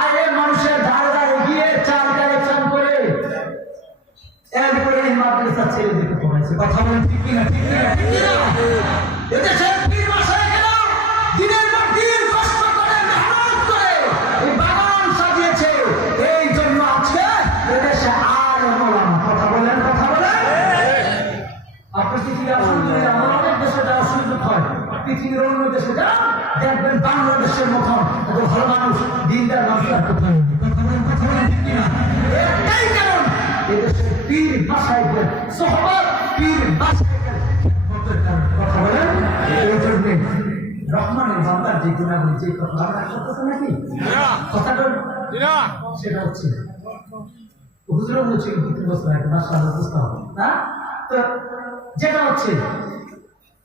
আরে মানুষের ধারে ধারে গিয়ে চাল কালেকশন করে এরপরে এই মাদ্রাসা ছেড়ে দিতে করেছে। কথা বলেন ঠিক কিনা? ঠিক কিনা? ঠিক কিনা? এদেশের পীর মশাই কেন দিনের পর দিন কষ্ট করে মেহনত করে এই বাগান সাজিয়েছে, এই জন্য আজকে এদেশে আর মোলামা। কথা বলেন, কথা বলেন। আপনি পৃথিবীর আলহামদুলিল্লাহ আমার অনেক দেশে যাওয়ার সুযোগ হয়, পৃথিবীর অন্য দেশে যান দেখবেন বাংলাদেশের মতন এত ভালো মানুষ দিনদার মানুষ আর কোথায় নেই। কথা বলেন, কথা বলেন ঠিক কিনা? এটাই কারণ এদেশের পীর বাসায় সোহবত, পীর বাসায় কথা বলেন। এই জন্য রহমানের বান্দার যে গুণাগুলি, যে কথা কথা নাকি কথাটা সেটা হচ্ছে হুজুরও বলছে 3 বছর আগে মাশাআল্লাহ বুঝতে হবে না। তো যেটা হচ্ছে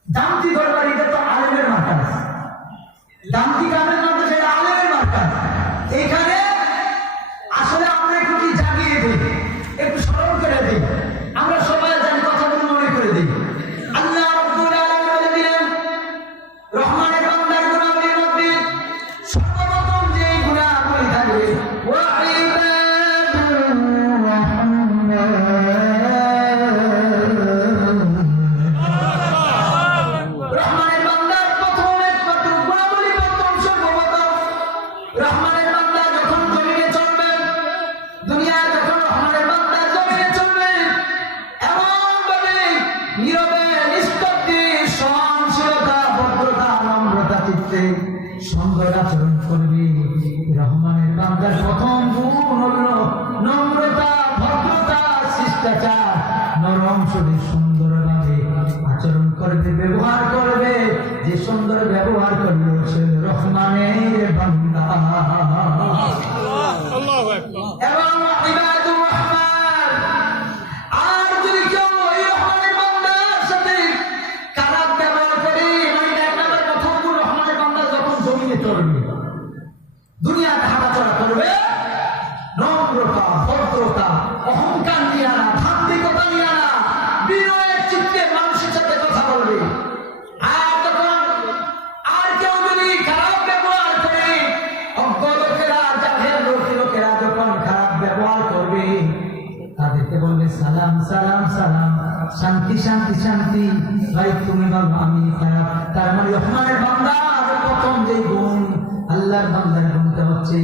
দামতি দরবার, এটা তো আলেমের মার্কাজ। দামতি কামের মধ্যে সেটা আলেমের মার্কাজ। এইখানে আসলে আমরা একটু কি জাগিয়ে দিই, একটু স্মরণ করে দিই, আমরা সবাই জানি কথাগুলো মনে করে দিই। আল্লাহ রাব্বুল আলামিন বলে দিলেন রহমানের বান্দার গুনাহের মধ্যে সর্বপ্রথম যে গুনাহগুলি থাকবে ওয়া ইবাদুর রহমান, রহমানের বান্দার প্রথম একমাত্র গুনাহগুলি প্রথম সর্বপ্রথম রহমানের বান্দা যখন জমিনে চলবে, দুনিয়া যখন রহমানের বান্দা জমিনে চলবে, এমনভাবে নীরবে নিস্তব্ধে সহনশীলতা, ভদ্রতা, নম্রতা চিত্তে সুন্দর আচরণ করবে। রহমানের বান্দার প্রথম গুণ হলো নম্রতা, ভদ্রতা, শিষ্টাচার, নরম শরীর সুন্দরভাবে আচরণ করবে, ব্যবহার করবে। যে সুন্দর ব্যবহার করবে সে রহমানের বান্দা। এবং ইবাদুর রহমান, আর যদি কেউ এই রহমানের বান্দার সাথে খারাপ ব্যবহার করে, মানে এক নাম্বার প্রথম গুণ রহমানের বান্দা যখন জমিনে চলবে, দুনিয়াতে হাঁটাচলা করবে, নম্রতা, ভদ্রতা, অহংকার নিয়ে না, ধার্মিকতা নিয়ে না, বিনয়ের চিত্তে মানুষের সাথে কথা বলবে। আর তখন আর কেউ যদি খারাপ ব্যবহার করে, অজ্ঞ লোকেরা, জাহেল লোকেরা যখন খারাপ ব্যবহার করবে, তাদেরকে বলবে সালাম সালাম সালাম, শান্তি শান্তি শান্তি, ভাই তুমি ভালো আমি খারাপ। তার মানে রহমানের বান্দার প্রথম যে গুণ, আল্লাহর বান্দার গুণটা হচ্ছে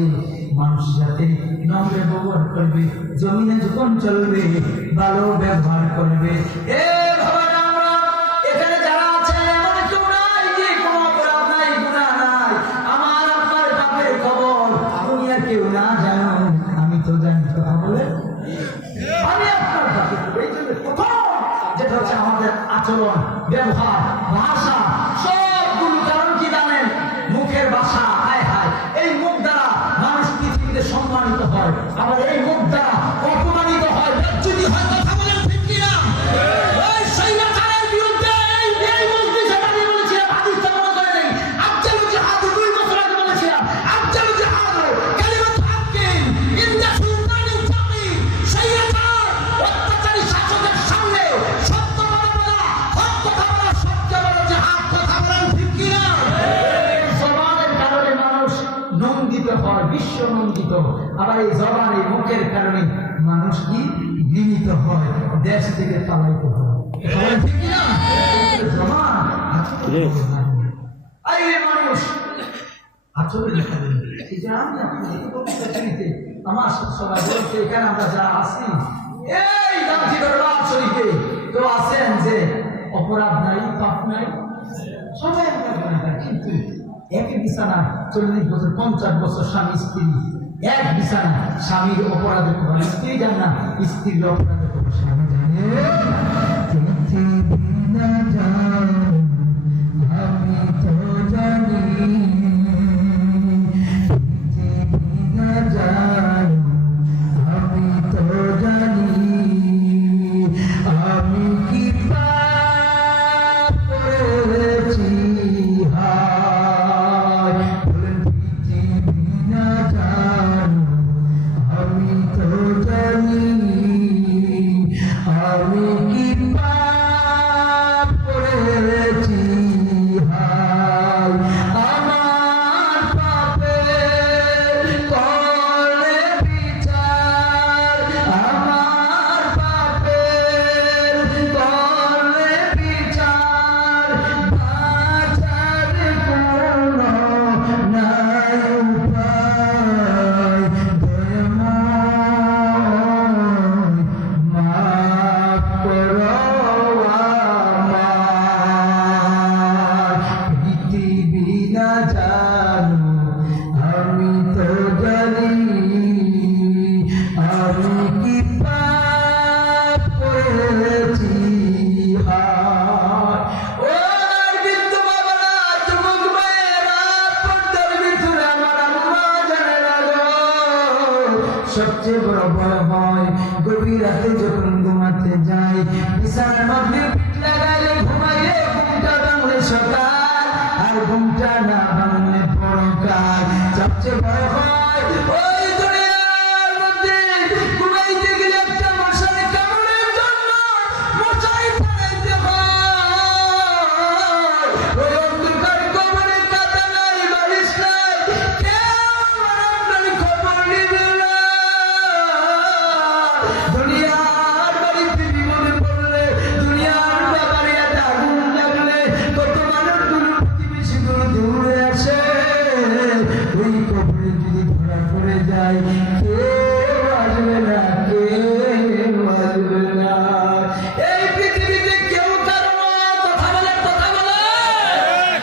মানুষের সাথে নম্র ব্যবহার করবে, জমিনে যখন চলবে ভালো ব্যবহার করবে। এ ভগবান, আমরা এখানে যারা আছেন এমন কেউ নাই যে কোনো অপরাধ নাই, গুনাহ নাই। আমার আপনার পাপের খবর দুনিয়া কেউ না জানো, আমি তো জানি। কথা বলে আমি আপনার পাপের খবর। এই জন্য প্রথম যেটা হচ্ছে আমাদের আচরণ, ব্যবহার, ভাষা, সবগুলো কারণ কি জানেন? মুখের ভাষা। হায় হায়, এই মুখ দ্বারা মানুষ পৃথিবীতে সম্মানিত হয়, আবার এই মুখ দ্বারা অপমানিত হয়, লজ্জিত হয়। কথা বলেন ঠিক কিনা? ওই শৈলাচারের বিরুদ্ধে এই মজলিসে দাঁড়িয়ে বলেছিলাম, হাদিসটা মনে করে নেই, আফজালু জিহাদ 2 বছর আগে বলেছিলাম, আফজালু জিহাদ কালিমাত হাক্কিন ইনদা সুলতানিন তাকি। শৈলাচার অত্যাচারী শাসকের সামনে সত্য কথা বলা, হক কথা বলা সবচেয়ে বড় জিহাদ। কথা বলেন ঠিক কিনা? জবানের কারণে মানুষ নন্দিত হয়, বিশ্ব নন্দিত। আবার এই জবান, এই মুখের কারণে মানুষ কি বিনীত হয়, দেশ থেকে পালাইতে হয়। ঠিক কিনা? জবান আরে মানুষ আচরণ দেখাবে। এই যে আমি আপনাকে আমার সবাই বলছে, এখানে আমরা যারা আছি এই দামতি দরবার শরীফে কেউ আছেন যে অপরাধ নাই, পাপ নাই, সবাই কিন্তু একই বিছানা 40 বছর 50 বছর স্বামী স্ত্রী, এক বিছানা, স্বামীর অপরাধের খবর স্ত্রী জান না, স্ত্রীর অপরাধের খবর স্বামী জানে। আমি তো জানি আমি তো জানি আমি কি পাপ করেছি। হায় বলেন পৃথিবী না জানো, আমি তো জানি আমি কি পাপ সবচেয়ে বড় ভয় হয় গভীর রাতে যখন ঘুমাতে যায়, বিছানার মধ্যে পিঠ লাগাইলে ঘুমাইলে ঘুমটা ভাঙলে সকাল, আর ঘুমটা না ভাঙলে পরকাল। সবচেয়ে ভয় হয় ওই দুনিয়ার মধ্যে ঘুমাইতে গেলে একটা মশারি কামড়ের জন্য মশারি টানাইতে হয়। ওই অন্ধকার কবরে কাঁথা নাই, বালিশ নাই, কেউ আপনার খবর নিবে না। দুনিয়ার বাড়িতে বিপদে পড়লে, দুনিয়ার বাড়িতে আগুন লাগলে কত মানুষগুলো প্রতিবেশীগুলো দৌড়ে আসে। ওই কবরে যদি ধরা পড়ে যায় কেউ আসবে না, কেউ আসবে না। এই পৃথিবীতে কেউ কারো কথা বলে, কথা বলে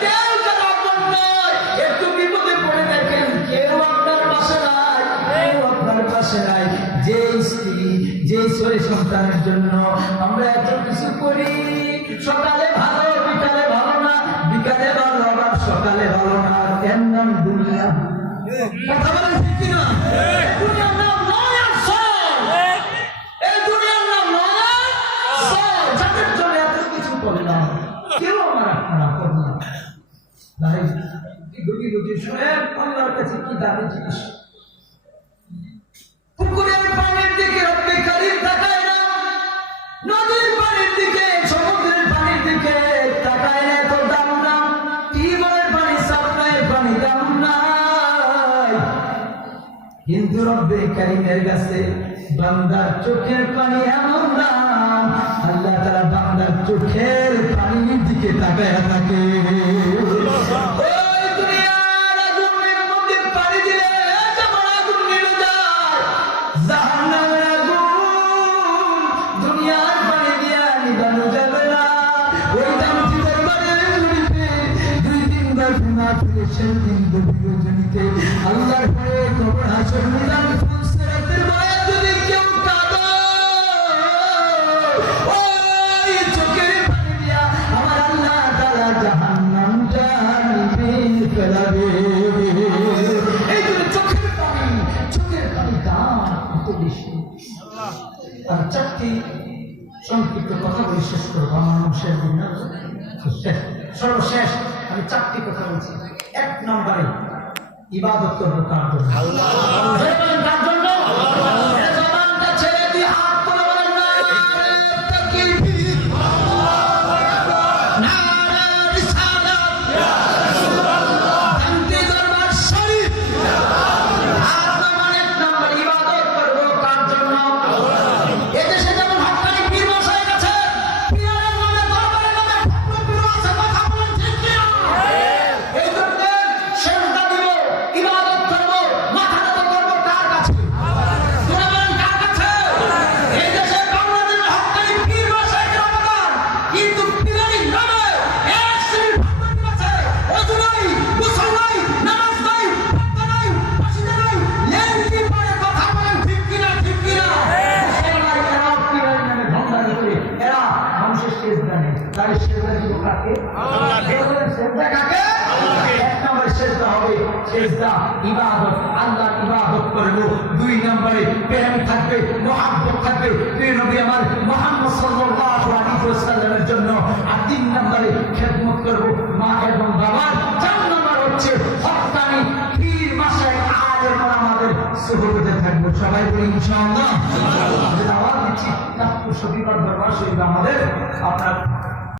কেউ কারো আপন নয়। একটু বিপদে পড়ে দেখেন কেউ আপনার পাশে নাই, কেউ আপনার পাশে নাই। যে স্ত্রী, যে ছেলে সন্তানের জন্য আমরা এত কিছু করি, সকালে ভালো, বিকালে ভালো না, বিকালে ভালো আবার সকালে ভালো না, এর নাম দুনিয়া। কথা বলেন ঠিক কিনা? এই দুনিয়ার নাম মায়ার ছল। এই দুনিয়ার নাম মায়ার ছল। যাদের জন্য এত কিছু করলাম, কেউ আমার আপনারা করলাম ভাই। গভীর রুটি শুনে আল্লাহর কাছে কি দামি জিনিস। পুকুরের পানির দিকে রব্বে কারিম তাকায় না, নদীর পানির দিকে, সমুদ্রের পানির দিকে তাকায় না, তো দাম না। টিউবওয়েলের পানি, সাপ্লাইয়ের পানি দাম নাই। কিন্তু রব্বে কারিমের কাছে বান্দার চোখের পানি এমন দাম, আল্লাহ তাআলা বান্দার চোখের পানির দিকে তাকায় থাকে। ওই দুনিয়ার আগুনের মধ্যে পানি দিলে যেমন আগুন নিভে যায়, জাহান্নামের আগুন দুনিয়ার পানি দিয়া নিভানো যাবে না। ওই দামটি দরবারে জড়িতে 2-3 বার না ফিরে সেই দিন গভীর জনিতে আল্লাহর পরে কবর হাসর মিলান ফুলসিরাতের মায়া যদি কেউ কাঁদো, ওই চোখের পানি দিয়া আমার আল্লাহ তাআলা জাহান্নামটা নিভিয়ে ফেলাবে। এই জন্য চোখের পানি দাম কত বেশি। আর চারটি সংক্ষিপ্ত কথা বলে শেষ করবো, আমার মানুষের দিন সর্বশেষ আমি চারটি কথা বলছি। 1 নম্বরে ইবাদত করবো কার জন্য? কার জন্য? জবানটা ছেড়ে দিয়ে হাত তুলে বলেন নারে তাকবীর, নারে রিসালাত, শান্তি দরবার শরীফ। আর আমার 1 নম্বর ইবাদত করবো কার জন্য? এদেশে যেমন হক্কানি পীর মশাই আছে, পীরের নামে, দরবারের নামে ঠাকুর পীর আছে, কথা বলেন ঠিক কিনা? এই জন্য সেজদা দিব, ইবাদত করব, মাথা নত করব কার কাছে? তোরা বলেন কার কাছে? এই দেশে বাংলাদেশের হক্কানি পীর মশাই রমাদান, কিন্তু পীরের নামে এক শ্রেণীর হক্কানি আছে, ওযু নাই, গোসল নাই, নামাজ নাই, পর্দা নাই, মসজিদে নাই, লেংটি পড়ে, কথা বলেন ঠিক কিনা? ঠিক কিনা? এরা পীরের নামে ভণ্ডামি করে, এরা মানুষের সেজদা নেই। তাই সেজদা দিব কাকে? সেজদা কাকে? 1 নম্বরে সেজদা হবে, সেজদা ইবাদত, আল্লাহর ইবাদত করব। 2 নম্বরে প্রেম থাকবে, মহব্বত থাকবে প্রিয় নবী আমার মুহাম্মদ সাল্লাল্লাহু আলাইহি ওয়াসাল্লামের জন্য। আর 3 নম্বরে খেদমত করব মা এবং বাবার। 4 নম্বর হচ্ছে হক্কানি পীর মাশায়েখ আলেম ওলামাদের সুহবতে থাকবো। সবাই বলি ইনশাআল্লাহ। দাওয়াত দিচ্ছি, শনিবার দরবার শরীফ আমাদের আপনার